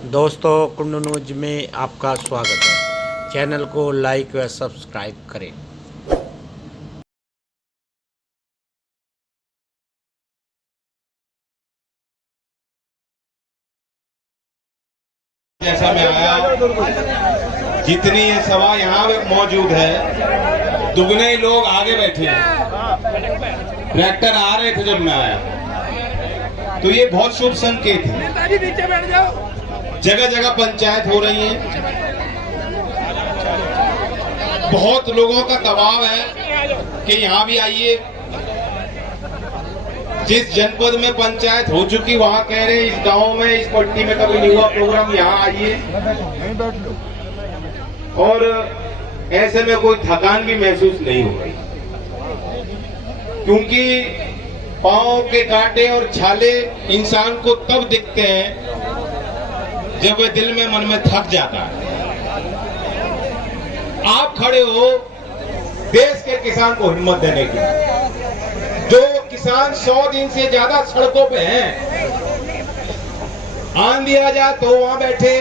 दोस्तों, कुंडू न्यूज में आपका स्वागत है। चैनल को लाइक व सब्सक्राइब करें। जैसा मैं आया, जितनी ये सभा यहाँ मौजूद है, दुगने लोग आगे बैठे हैं। ट्रैक्टर आ रहे थे जब मैं आया, तो ये बहुत शुभ संकेत है। जगह जगह पंचायत हो रही है, बहुत लोगों का दबाव है कि यहाँ भी आइए। जिस जनपद में पंचायत हो चुकी वहां कह रहे हैं इस गांव में, इस पट्टी में कभी नहीं हुआ प्रोग्राम, यहाँ आइए। और ऐसे में कोई थकान भी महसूस नहीं हो रही, क्योंकि पांव के कांटे और छाले इंसान को तब दिखते हैं जब वे दिल में मन में थक जाता है। आप खड़े हो देश के किसान को हिम्मत देने की। जो किसान 100 दिन से ज्यादा सड़कों पे हैं, आन दिया जाए तो वहां बैठे,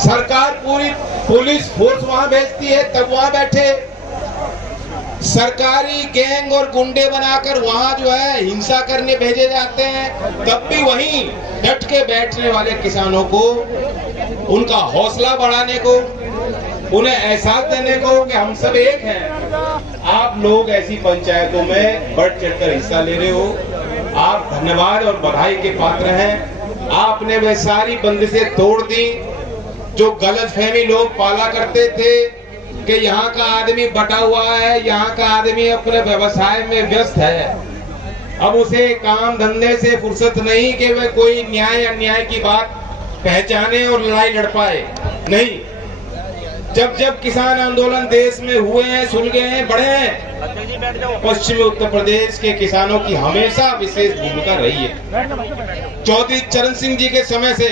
सरकार पूरी पुलिस फोर्स वहां भेजती है तब वहां बैठे, सरकारी गैंग और गुंडे बनाकर वहां जो है हिंसा करने भेजे जाते हैं, तब भी वहीं डट के बैठने वाले किसानों को, उनका हौसला बढ़ाने को, उन्हें एहसास देने को कि हम सब एक हैं। आप लोग ऐसी पंचायतों में बढ़ चढ़कर हिस्सा ले रहे हो, आप धन्यवाद और बधाई के पात्र हैं। आपने वह सारी बंदिशें तोड़ दी जो गलतफहमी लोग पाला करते थे कि यहाँ का आदमी बटा हुआ है, यहाँ का आदमी अपने व्यवसाय में व्यस्त है, अब उसे काम धंधे से फुर्सत नहीं कि वह कोई न्याय अन्याय की बात पहचाने और लड़ाई लड़ पाए। नहीं, जब जब किसान आंदोलन देश में हुए हैं, सुलगे हैं, बढ़े हैं, पश्चिमी उत्तर प्रदेश के किसानों की हमेशा विशेष भूमिका रही है। चौधरी चरण सिंह जी के समय से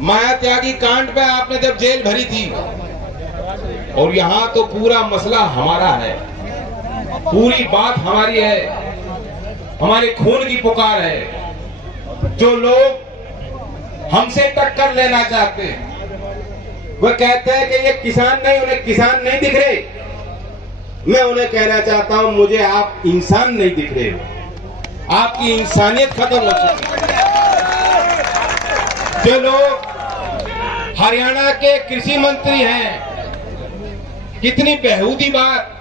माया त्यागी कांड पे आपने जब जेल भरी थी, और यहाँ तो पूरा मसला हमारा है, पूरी बात हमारी है, हमारे खून की पुकार है। जो लोग हमसे टक्कर लेना चाहते हैं, वह कहते हैं कि ये किसान नहीं, उन्हें किसान नहीं दिख रहे। मैं उन्हें कहना चाहता हूं, मुझे आप इंसान नहीं दिख रहे हो, आपकी इंसानियत खत्म हो चुकी है। जो लोग हरियाणा के कृषि मंत्री हैं, कितनी बेहूदी बात,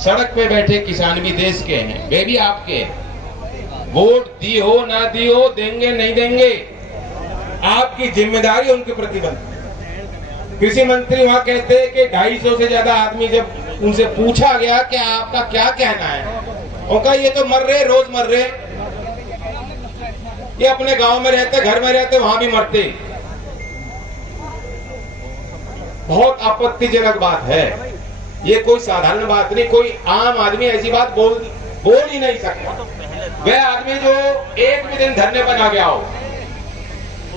सड़क पे बैठे किसान भी देश के हैं, वे भी आपके हैं। वोट दी हो ना दी हो, देंगे नहीं देंगे, आपकी जिम्मेदारी उनके प्रति बनती है। कृषि मंत्री वहां कहते हैं कि 250 से ज्यादा आदमी, जब उनसे पूछा गया कि आपका क्या कहना है, उनका ये तो मर रहे, रोज मर रहे, ये अपने गांव में रहते, घर में रहते, वहां भी मरते। बहुत आपत्तिजनक बात है, ये कोई साधारण बात नहीं, कोई आम आदमी ऐसी बात बोल ही नहीं सकता। वह आदमी जो एक भी दिन धरने पर ना गया हो,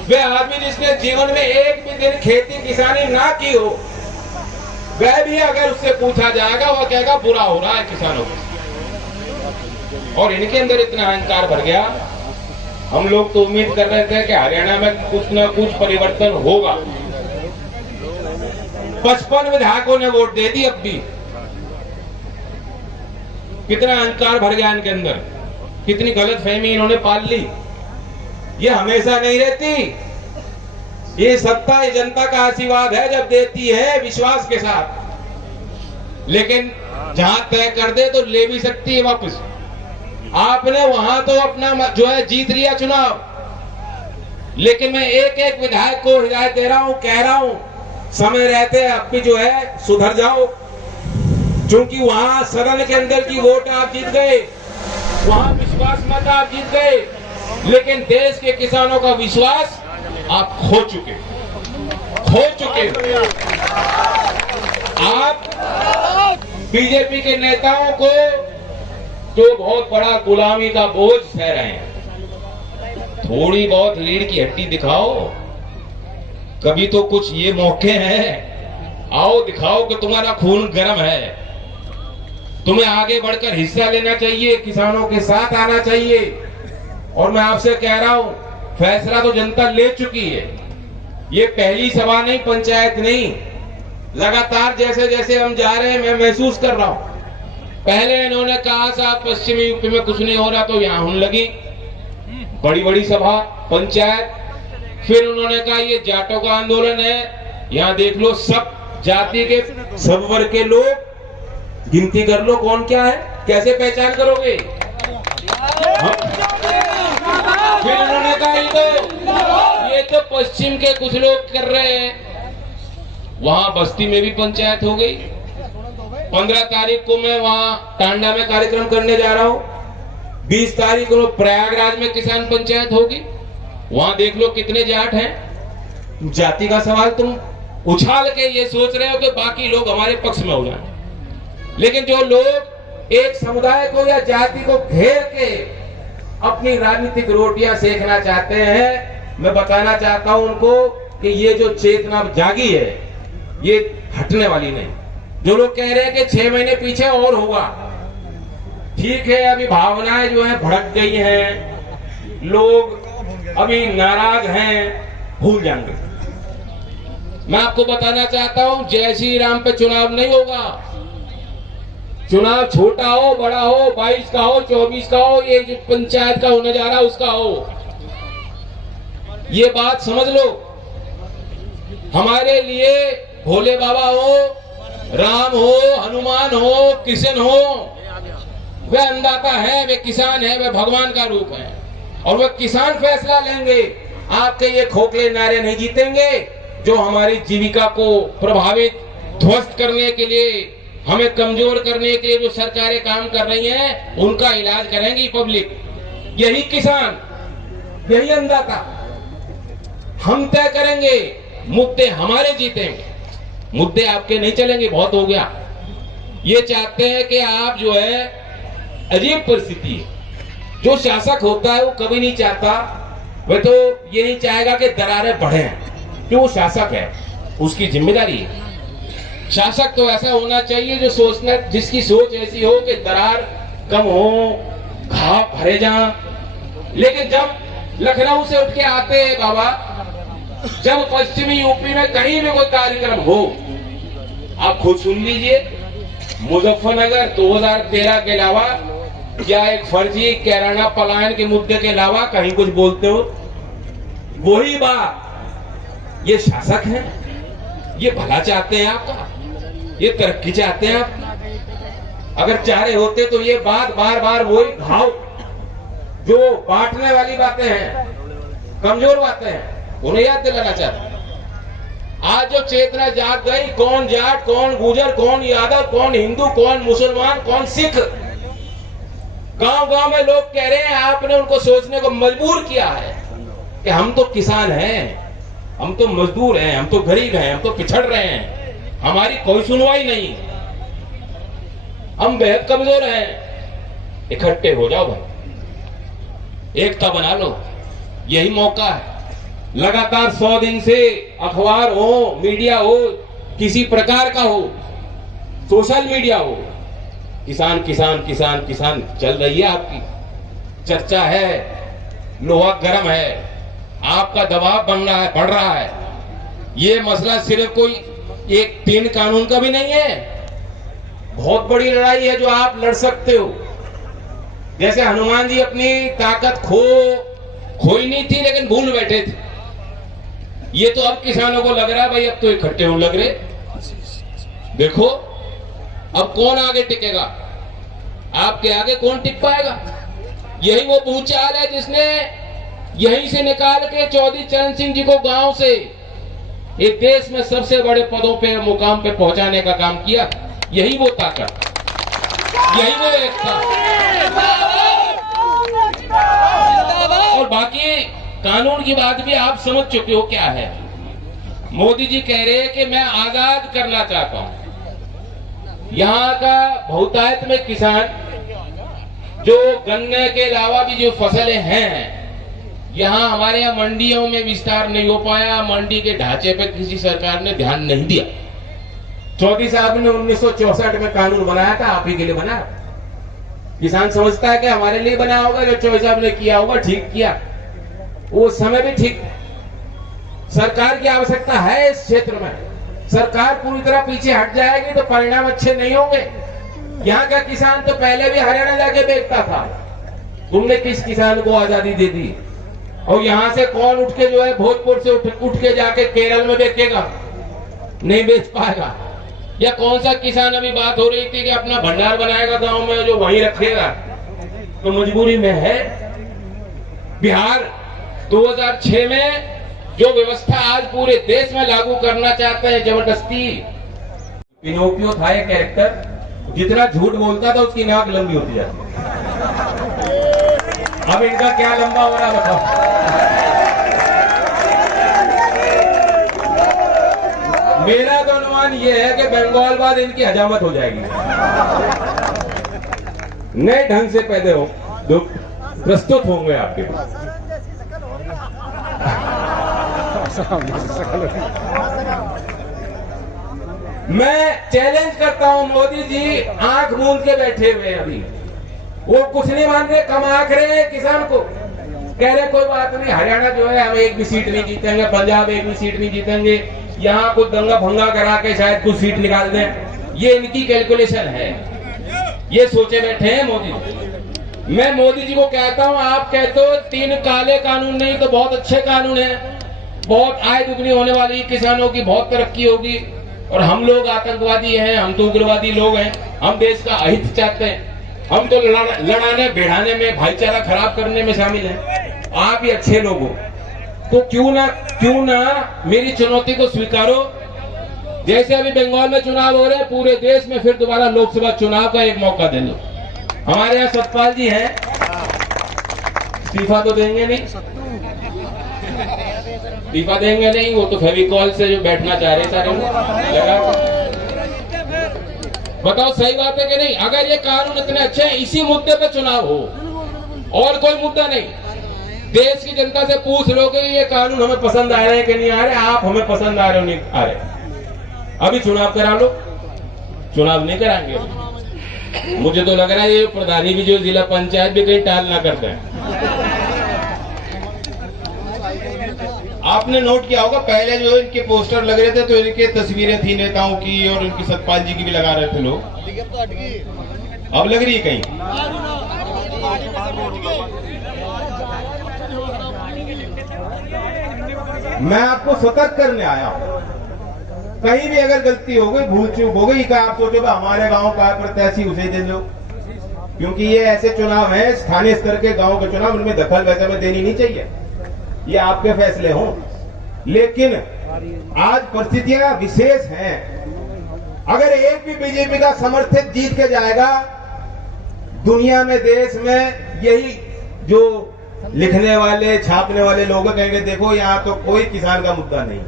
वह आदमी जिसने जीवन में एक भी दिन खेती किसानी ना की हो, वह भी अगर उससे पूछा जाएगा, वह कहेगा बुरा हो रहा है किसानों को। और इनके अंदर इतना अहंकार भर गया। हम लोग तो उम्मीद कर रहे थे कि हरियाणा में कुछ न कुछ परिवर्तन होगा। 55 विधायकों ने वोट दे दी, अब भी कितना अहंकार भर गया इनके अंदर, कितनी गलतफहमी इन्होंने पाल ली। ये हमेशा नहीं रहती, ये सत्ता ये जनता का आशीर्वाद है, जब देती है विश्वास के साथ, लेकिन जहां तय कर दे तो ले भी सकती है वापस। आपने वहां तो अपना जो है जीत लिया चुनाव, लेकिन मैं एक एक विधायक को हिदायत दे रहा हूं, कह रहा हूं, समय रहते अब भी जो है सुधर जाओ, क्योंकि वहां सदन के अंदर की वोट आप जीत गए, वहां विश्वास मत आप जीत गए, लेकिन देश के किसानों का विश्वास आप खो चुके। आप बीजेपी के नेताओं को जो बहुत बड़ा गुलामी का बोझ सह रहे हैं, थोड़ी बहुत रीढ़ की हड्डी दिखाओ, कभी तो कुछ ये मौके हैं, आओ दिखाओ कि तुम्हारा खून गर्म है, तुम्हें आगे बढ़कर हिस्सा लेना चाहिए, किसानों के साथ आना चाहिए। और मैं आपसे कह रहा हूं, फैसला तो जनता ले चुकी है। ये पहली सभा नहीं, पंचायत नहीं, लगातार जैसे जैसे हम जा रहे हैं मैं महसूस कर रहा हूं। पहले इन्होंने कहा साहब पश्चिमी यूपी में कुछ नहीं हो रहा, तो यहां होने लगी बड़ी बड़ी सभा पंचायत। फिर उन्होंने कहा ये जाटों का आंदोलन है, यहां देख लो सब जाति के सब वर्ग के लोग, गिनती कर लो कौन क्या है, कैसे पहचान करोगे। फिर उन्होंने कहा ये तो पश्चिम के कुछ लोग कर रहे हैं। वहां बस्ती में भी पंचायत हो गई। 15 तारीख को मैं वहां टांडा में कार्यक्रम करने जा रहा हूं। 20 तारीख को प्रयागराज में किसान पंचायत होगी। वहां देख लो कितने जाट हैं। जाति का सवाल तुम उछाल के ये सोच रहे हो कि बाकी लोग हमारे पक्ष में हो जाए, लेकिन जो लोग एक समुदाय को या जाति को घेर के अपनी राजनीतिक रोटियां सेकना चाहते हैं, मैं बताना चाहता हूं उनको कि ये जो चेतना जागी है ये हटने वाली नहीं। जो लोग कह रहे हैं कि 6 महीने पीछे और होगा, ठीक है, अभी भावनाएं जो है भड़क गई हैं, लोग अभी नाराज हैं, भूल जाएंगे। मैं आपको बताना चाहता हूं जय श्री राम पे चुनाव नहीं होगा। चुनाव छोटा हो बड़ा हो, 22 का हो 24 का हो, ये जो पंचायत का होने जा रहा है उसका हो, ये बात समझ लो। हमारे लिए भोले बाबा हो, राम हो, हनुमान हो, कृष्ण हो, वे अन्नदाता है, वे किसान है, वे भगवान का रूप है और वे किसान फैसला लेंगे। आपके ये खोखले नारे नहीं जीतेंगे जो हमारी जीविका को प्रभावित ध्वस्त करने के लिए, हमें कमजोर करने के लिए जो सरकारें काम कर रही हैं, उनका इलाज करेंगी पब्लिक। यही किसान, यही अन्नदाता। हम तय करेंगे, मुद्दे हमारे जीतेंगे, मुद्दे आपके नहीं चलेंगे, बहुत हो गया। ये चाहते हैं कि आप जो है, अजीब परिस्थिति है, जो शासक होता है वो कभी नहीं चाहता, वह तो ये नहीं चाहेगा कि दरारें बढ़े, जो वो शासक है उसकी जिम्मेदारी है। शासक तो ऐसा होना चाहिए जो सोचना, जिसकी सोच ऐसी हो कि दरार कम हो, घाव भरे जाएं। लेकिन जब लखनऊ से उठ के आते हैं बाबा, जब पश्चिमी यूपी में कहीं भी कोई कार्यक्रम हो, आप खुद सुन लीजिए, मुजफ्फरनगर 2013 के अलावा या एक फर्जी कैराना पलायन के मुद्दे के अलावा कहीं कुछ बोलते हो, वही बात। ये शासक हैं, ये भला चाहते हैं आपका, ये तरक्की चाहते हैं आप। अगर चाह रहे होते तो ये बात बार बार वही घाव, जो बांटने वाली बातें हैं, कमजोर बातें हैं, उन्हें याद दिलाना चाहते हैं। आज जो चेतना जाग गई, कौन जाट, कौन गुजर, कौन यादव, कौन हिंदू, कौन मुसलमान, कौन सिख, गांव गांव में लोग कह रहे हैं। आपने उनको सोचने को मजबूर किया है कि हम तो किसान हैं, हम तो मजदूर हैं, हम तो गरीब हैं, हम तो पिछड़ रहे हैं, हमारी कोई सुनवाई नहीं, हम बेहद कमजोर हैं। इकट्ठे हो जाओ भाई, एकता बना लो, यही मौका है। लगातार 100 दिन से अखबार हो, मीडिया हो, किसी प्रकार का हो, सोशल मीडिया हो, किसान किसान किसान किसान चल रही है, आपकी चर्चा है, लोहा गर्म है, आपका दबाव बढ़ रहा है। ये मसला सिर्फ कोई एक 3 कानून का भी नहीं है, बहुत बड़ी लड़ाई है जो आप लड़ सकते हो। जैसे हनुमान जी अपनी ताकत खोई नहीं थी, लेकिन भूल बैठे थे। ये तो अब किसानों को लग रहा है भाई अब तो इकट्ठे होने लग रहे। देखो अब कौन आगे टिकेगा, आपके आगे कौन टिक पाएगा। यही वो भूचाल है जिसने यहीं से निकाल के चौधरी चरण सिंह जी को गांव से एक देश में सबसे बड़े पदों पे, मुकाम पे पहुंचाने का काम किया। यही वो ताकत, यही वो एकता। और बाकी कानून की बात भी आप समझ चुके हो क्या है। मोदी जी कह रहे हैं कि मैं आजाद करना चाहता हूं। यहाँ का बहुतायत में किसान जो गन्ने के अलावा भी जो फसलें हैं, यहाँ हमारे यहाँ मंडियों में विस्तार नहीं हो पाया, मंडी के ढांचे पे किसी सरकार ने ध्यान नहीं दिया। चौधरी साहब ने 1964 में कानून बनाया था, आप ही के लिए बनाया। किसान समझता है कि हमारे लिए बना होगा, जो चौधरी साहब ने किया होगा ठीक किया। वो समय भी ठीक। सरकार की आवश्यकता है इस क्षेत्र में। सरकार पूरी तरह पीछे हट जाएगी तो परिणाम अच्छे नहीं होंगे। यहाँ का किसान तो पहले भी हरियाणा जाके बेचता था। तुमने किस किसान को आजादी दे दी? और यहाँ से कौन उठ के जो है भोजपुर से उठ के जाके केरल में बेचेगा? नहीं बेच पाएगा। या कौन सा किसान, अभी बात हो रही थी कि अपना भंडार बनाएगा गांव में, जो वहीं रखेगा, तो मजबूरी में है। बिहार 2006 में जो व्यवस्था आज पूरे देश में लागू करना चाहते हैं जबरदस्ती। पिनोकियो था ये कैरेक्टर, जितना झूठ बोलता था उसकी नाक लंबी होती जाती। अब इनका क्या लंबा हो रहा बताओ। मेरा तो अनुमान यह है कि बंगाल बाद इनकी हजामत हो जाएगी। नए ढंग से पैदा हो जो प्रस्तुत होंगे आपके पास। मैं चैलेंज करता हूं, मोदी जी आंख मूंद के बैठे हुए हैं अभी। वो कुछ नहीं मान रहे, कम आंक रहे हैं किसान को। कह रहे कोई बात नहीं, हरियाणा जो है हम एक भी सीट नहीं जीतेंगे, पंजाब एक भी सीट नहीं जीतेंगे, यहाँ कुछ दंगा भंगा करा के शायद कुछ सीट निकाल दें। ये इनकी कैलकुलेशन है, ये सोचे बैठे हैं मोदी। मैं मोदी जी को कहता हूं, आप कहते हो 3 काले कानून नहीं तो बहुत अच्छे कानून हैं, बहुत आय दुगनी होने वाली, किसानों की बहुत तरक्की होगी। और हम लोग आतंकवादी हैं, हम तो उग्रवादी लोग हैं, हम देश का अहित चाहते हैं, हम तो लड़ाने भिड़ाने में, भाईचारा खराब करने में शामिल हैं। आप ही अच्छे लोग हो तो क्यों ना मेरी चुनौती को स्वीकारो। जैसे अभी बंगाल में चुनाव हो रहे हैं, पूरे देश में फिर दोबारा लोकसभा चुनाव का एक मौका दे लो। हमारे यहाँ सतपाल जी हैं, इस्तीफा तो देंगे नहीं, इस्तीफा देंगे नहीं, वो तो फेविकॉल से जो बैठना चाह रहे सारे लगा। बताओ सही बात है कि नहीं? अगर ये कानून इतने अच्छे हैं, इसी मुद्दे पे चुनाव हो और कोई मुद्दा नहीं, देश की जनता से पूछ लो कि ये कानून हमें पसंद आ रहे हैं कि नहीं आ रहे, आप हमें पसंद आ रहे हो नहीं आ रहे, अभी चुनाव करा लो। चुनाव नहीं कराएंगे। मुझे तो लग रहा है ये प्रधानी भी जो जिला पंचायत भी कहीं टाल ना करते हैं। आपने नोट किया होगा पहले जो इनके पोस्टर लग रहे थे तो इनके तस्वीरें थी नेताओं की और इनकी सतपाल जी की भी लगा रहे थे लोग। अब लग रही है कहीं? मैं आपको सतर्क करने आया हूं, कहीं भी अगर गलती हो गई, भूल चूक हो गई, आप सोचो हमारे गांव का प्रत्याशी उसे दे लो, क्योंकि ये ऐसे चुनाव है स्थानीय स्तर के गांव के चुनाव, उनमें दखल वैसे में देनी नहीं चाहिए, ये आपके फैसले हों। लेकिन आज परिस्थितियां विशेष हैं। अगर एक भी बीजेपी का समर्थित जीत के जाएगा, दुनिया में, देश में, यही जो लिखने वाले छापने वाले लोग कहेंगे देखो यहाँ तो कोई किसान का मुद्दा नहीं।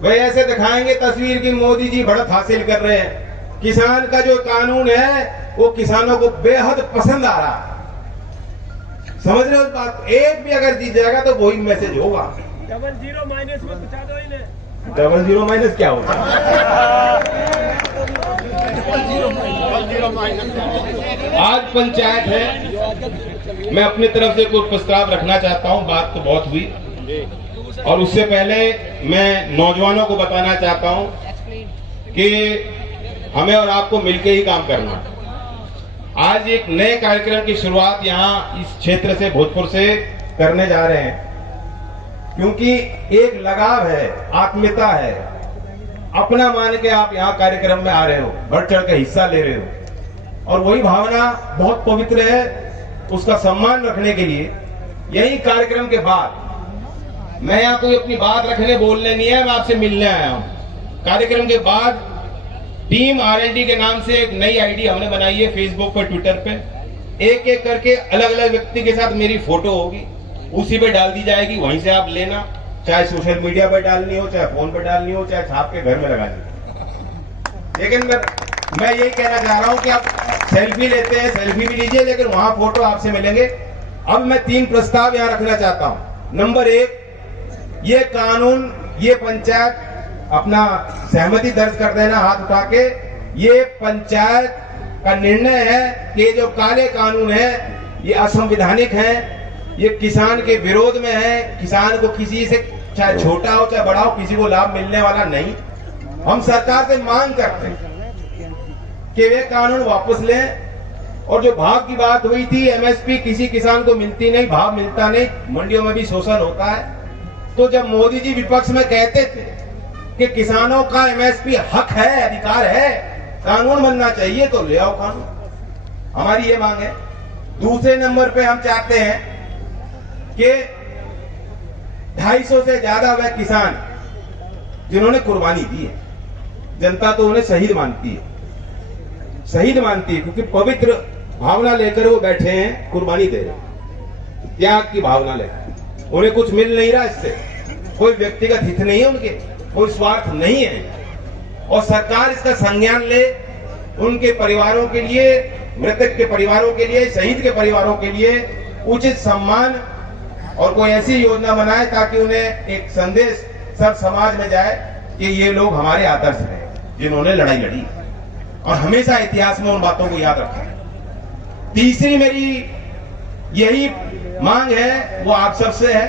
वे ऐसे दिखाएंगे तस्वीर की मोदी जी बढ़त हासिल कर रहे हैं, किसान का जो कानून है वो किसानों को बेहद पसंद आ रहा है। समझ रहे हो इस बात? एक भी अगर जीत जाएगा तो वही मैसेज होगा। 00 माइनस में बचा दो इन्हें। 00 माइनस क्या होता है? आज पंचायत है, मैं अपनी तरफ से कुछ प्रस्ताव रखना चाहता हूं। बात तो बहुत हुई और उससे पहले मैं नौजवानों को बताना चाहता हूं कि हमें और आपको मिलकर ही काम करना। आज एक नए कार्यक्रम की शुरुआत यहाँ इस क्षेत्र से, भोजपुर से करने जा रहे हैं, क्योंकि एक लगाव है, आत्मीयता है, अपना मान के आप यहाँ कार्यक्रम में आ रहे हो, बढ़ चढ़ के हिस्सा ले रहे हो, और वही भावना बहुत पवित्र है। उसका सम्मान रखने के लिए यही कार्यक्रम के बाद, मैं यहाँ कोई अपनी बात रखने बोलने नहीं है, मैं आपसे मिलने आया हूँ। कार्यक्रम के बाद टीम R&D के नाम से एक नई आईडी हमने बनाई है फेसबुक पर, ट्विटर पे। एक एक करके अलग अलग व्यक्ति के साथ मेरी फोटो होगी, उसी पे डाल दी जाएगी, वहीं से आप लेना, चाहे सोशल मीडिया पर डालनी हो, चाहे फोन पर डालनी हो, चाहे छाप के घर में लगानी हो। लेकिन मैं यही कहना चाह रहा हूं कि आप सेल्फी लेते हैं, सेल्फी भी लीजिए, लेकिन वहां फोटो आपसे मिलेंगे। अब मैं 3 प्रस्ताव यहां रखना चाहता हूं। नंबर 1, ये कानून, ये पंचायत अपना सहमति दर्ज कर देना हाथ उठा के। ये पंचायत का निर्णय है कि जो काले कानून है ये असंवैधानिक है, ये किसान के विरोध में है। किसान को किसी से, चाहे छोटा हो चाहे बड़ा हो, किसी को लाभ मिलने वाला नहीं। हम सरकार से मांग करते हैं कि वे कानून वापस लें। और जो भाव की बात हुई थी, एमएसपी किसी किसान को मिलती नहीं, भाव मिलता नहीं, मंडियों में भी शोषण होता है। तो जब मोदी जी विपक्ष में कहते थे कि किसानों का एमएसपी हक है, अधिकार है, कानून बनना चाहिए, तो ले आओ कानून। हमारी ये मांग है। दूसरे नंबर पे हम चाहते हैं कि 250 से ज्यादा वह किसान जिन्होंने कुर्बानी दी है, जनता तो उन्हें शहीद मानती है, शहीद मानती है, क्योंकि पवित्र भावना लेकर वो बैठे हैं, कुर्बानी दे रहे हैं, त्याग की भावना लेकर। उन्हें कुछ मिल नहीं रहा इससे, कोई व्यक्तिगत हित नहीं है उनके, कोई स्वार्थ नहीं है। और सरकार इसका संज्ञान ले, उनके परिवारों के लिए, मृतक के परिवारों के लिए, शहीद के परिवारों के लिए उचित सम्मान और कोई ऐसी योजना बनाए ताकि उन्हें एक संदेश सब समाज में जाए कि ये लोग हमारे आदर्श हैं, जिन्होंने लड़ाई लड़ी, और हमेशा इतिहास में उन बातों को याद रखें। तीसरी मेरी यही मांग है, वो आप सबसे है।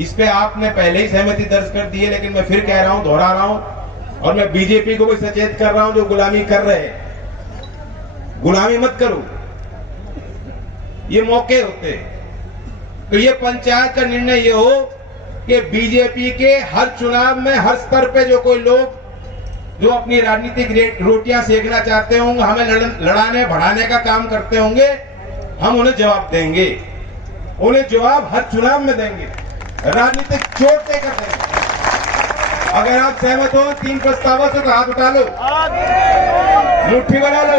इस पे आपने पहले ही सहमति दर्ज कर दी है, लेकिन मैं फिर कह रहा हूं, दोहरा रहा हूं, और मैं बीजेपी को भी सचेत कर रहा हूं, जो गुलामी कर रहे हैं, गुलामी मत करो, ये मौके होते हैं। तो ये पंचायत का निर्णय ये हो कि बीजेपी के हर चुनाव में, हर स्तर पे जो कोई लोग जो अपनी राजनीतिक रोटियां सेकना चाहते होंगे, हमें लड़ाने बढ़ाने का काम करते होंगे, हम उन्हें जवाब देंगे। उन्हें जवाब हर चुनाव में देंगे, राजनीतिक चोट देकर देंगे। अगर आप सहमत हो 3 प्रस्तावों से तो हाथ उठा लो, मुट्ठी बना लो।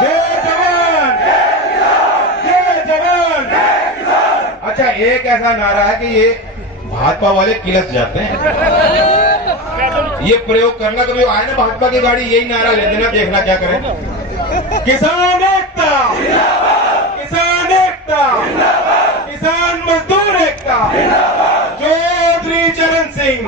जय जवान, जय जवान। अच्छा, एक ऐसा नारा है कि ये भाजपा वाले किलस जाते हैं, ये प्रयोग करना, कभी आए ना भाजपा की गाड़ी, यही नारा ले देना, देखना क्या करें। किसान एकता, किसान एकता, किसान मजदूर एकता, चौधरी चरण सिंह